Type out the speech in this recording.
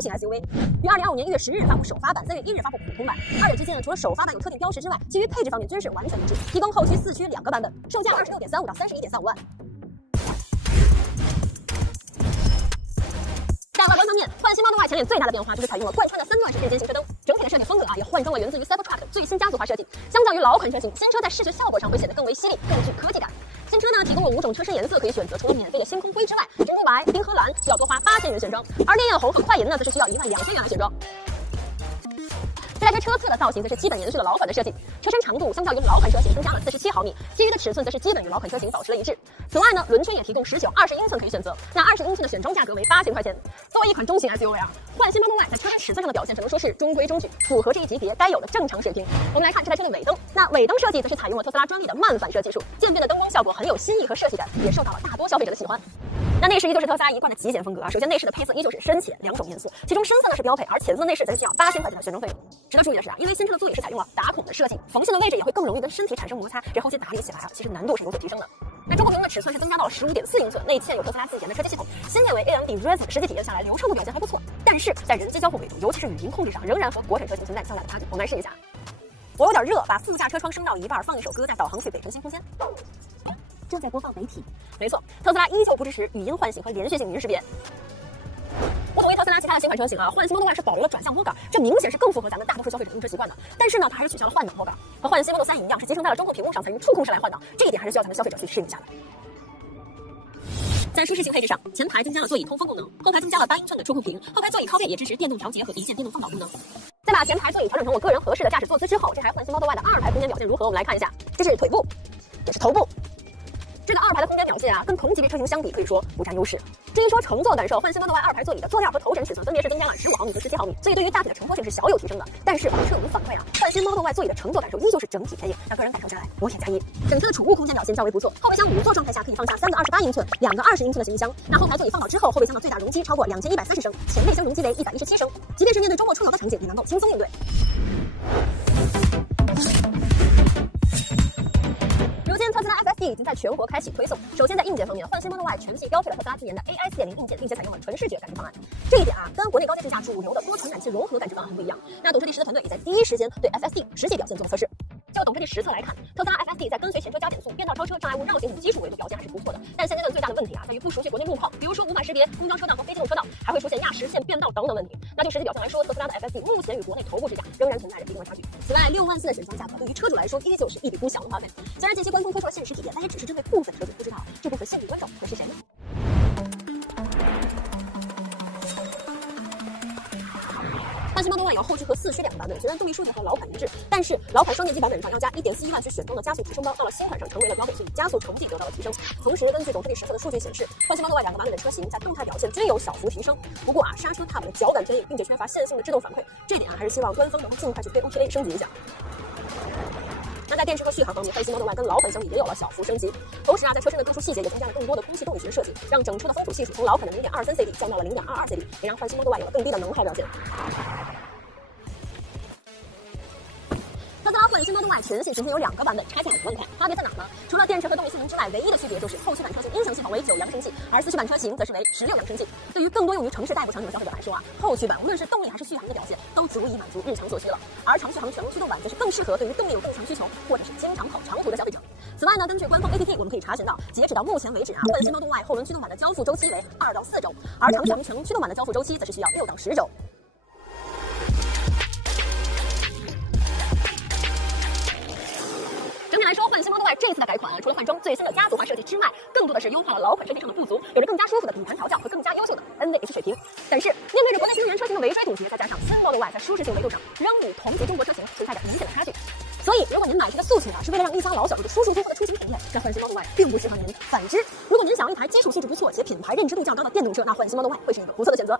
中型 SUV， 于2025年1月10日发布首发版，3月1日发布普通版。2者之间除了首发版有特定标识之外，其余配置方面均是完全一致，提供后驱、4驱2个版本，售价26.35到31.35万。在外观方面，焕新 Model Y 前脸最大的变化就是采用了贯穿的3段式电间型车灯，整体的设计风格也换装了源自于 Cybertruck 的最新家族化设计。相较于老款车型，新车在视觉效果上会显得更为犀利，更具科技感。新车呢提供了5种车身颜色可以选择，除了免费的星空灰之外，珍珠白、冰河蓝需要多花8000元选装，而烈焰红和快银呢则是需要12000元来选装。再来看车侧的造型，则是基本延续了老款的设计，车身长度相较于老款车型增加了47毫米，其余的尺寸则是基本与老款车型保持了一致。此外呢，轮圈也提供19、20英寸可以选择，那20英寸的选装价格为8000块钱。作为一款中型 SUV 焕新 Model Y 在车身尺寸上的表现只能说是中规中矩，符合这一级别该有的正常水平。我们来看这台车的尾灯，那尾灯设计则是采用了特斯拉专利的慢反射技术，渐变的灯光效果很有新意和设计感，也受到了大多消费者的喜欢。那内饰依旧是特斯拉一贯的极简风格啊。首先内饰的配色依旧是深浅2种颜色，其中深色呢是标配，而浅色内饰则是需要8000块钱的选装费用。值得注意的是因为新车的座椅是采用了打孔的设计，缝线的位置也会更容易跟身体产生摩擦，这后期打理起来其实难度是有所提升的。那中控屏的尺寸是增加到了15.4英寸，内嵌有特斯拉自研的车机系统，芯片为 AMD Ryzen， 实际体验下来流畅度表现还不错，但是在人机交互维度，尤其是语音控制上，仍然和国产车型存在较大的差距。我们来试一下。我有点热，把副驾车窗升到一半，放一首歌，再导航去北辰新空间。正在播放媒体。没错，特斯拉依旧不支持语音唤醒和连续性语音识别。不同于特斯拉其他的新款车型焕新 Model Y 是保留了转向拨杆，这明显是更符合咱们大多数消费者用车习惯的。但是呢，它还是取消了换挡拨杆，和焕新 Model 3一样，是集成在了中控屏幕上，采用触控式来换挡，这一点还是需要咱们消费者去适应一下的。在舒适性配置上，前排增加了座椅通风功能，后排增加了8英寸的触控屏，后排座椅靠背也支持电动调节和一键电动放倒功能。再把前排座椅调整成我个人合适的驾驶坐姿之后，这台焕新 Model Y 的2排空间表现如何？我们来看一下，这是腿部，也是头部。这个2排的空间表现跟同级别车型相比，可以说不占优势。至于说乘坐感受，焕新 Model Y 2排座椅的坐垫和头枕尺寸分别是增加了15毫米和17毫米，所以对于大体的承托性是小有提升的。但是车主反馈焕新 Model Y 座椅的乘坐感受依旧是整体偏硬，让个人感受下来5点加1。整车的储物空间表现较为不错，后备箱5座状态下可以放下3个28英寸、2个20英寸的行李箱。那后排座椅放倒之后，后备箱的最大容积超过2140升，前备箱容积为117升，即便是面对周末出游的场景，也能够轻松应对。如今特斯拉 FSD 已经在全国开启推送。首先在硬件方面，焕新 Model Y 全系标配了特斯拉自研的 AI 4.0硬件，并且采用了纯视觉感知方案。这一点跟国内高阶智驾主流的多传感器融合感知方案很不一样。那懂车帝10的团队也在第一时间对 FSD 实际表现做了测试。就懂车帝实测来看，特斯拉 FSD 在跟随前车加减速、变道超车、障碍物绕行等基础维度表现还是不错的。但现阶段最大的问题在于不熟悉国内路况，比如说无法识别公交车道和非机动车道，还会出现压实线、变道等等问题。那就实际表现来说，特斯拉的 FSD 目前与国内头部智驾仍然存在着一定的差距。此外，6万4的选装价格对于车主来说依旧是一笔不小的花费。虽然近期官方推出了限时体验，但也只是针对部分车主，不知道这部分幸运观众会是谁呢？焕新 Model Y 有后驱和4驱2个版本，虽然动力数据和老款一致，但是老款双电机版本上要加1.41万去选装的加速提升包，到了新款上成为了标配，所以加速成绩得到了提升。同时，根据懂车帝实测的数据显示，焕新 Model Y 2个版本的车型在动态表现均有小幅提升。不过刹车踏板的脚感偏硬，并且缺乏线性的制动反馈，这点还是希望官方能够尽快去对 OTA 升级一下。那在电池和续航方面，焕新 Model Y 跟老款相比也有了小幅升级。同时在车身的特殊细节也增加了更多的空气动力学设计，让整车的风阻系数从老款的0.23 CD 降到了0.22 CD， 也让焕新 Model Y 有了更低的能耗表现。特斯拉焕新 Model Y 全系仅有2个版本，拆下来看看差别在哪呢？除了电池和动力性能之外，唯一的区别就是后驱版车型音响系统为9扬声器，而4驱版车型则是为16扬声器。对于更多用于城市代步场景的消费者来说后驱版无论是动力还是续航的表现都足以满足日常所需了，而长续航全无驱动版则是更适合对于动力有更强需求或者是经常跑长途的消费者。此外根据官方 APP 我们可以查询到，截止到目前为止焕新 Model Y 后轮驱动版的交付周期为2到4周，而长续航全驱动版的交付周期则是需要6到10周。整体来说，焕新 Model Y 这次的改款除了换装最新的家族化设计之外，更多的是优化了老款车型上的不足，有着更加舒服的底盘调教和更加优秀的 NVH 水平。但是面对着国内新能源车型的围追堵截，再加上新 Model Y 在舒适性维度上仍与同级中国车型存在着明显的差距，所以如果您买车的诉求是为了让一家老小有着舒舒服服的出行体验，那焕新 Model Y 并不适合您。反之，如果您想要一台基础素质不错且品牌认知度较高的电动车，那焕新 Model Y 会是一个不错的选择。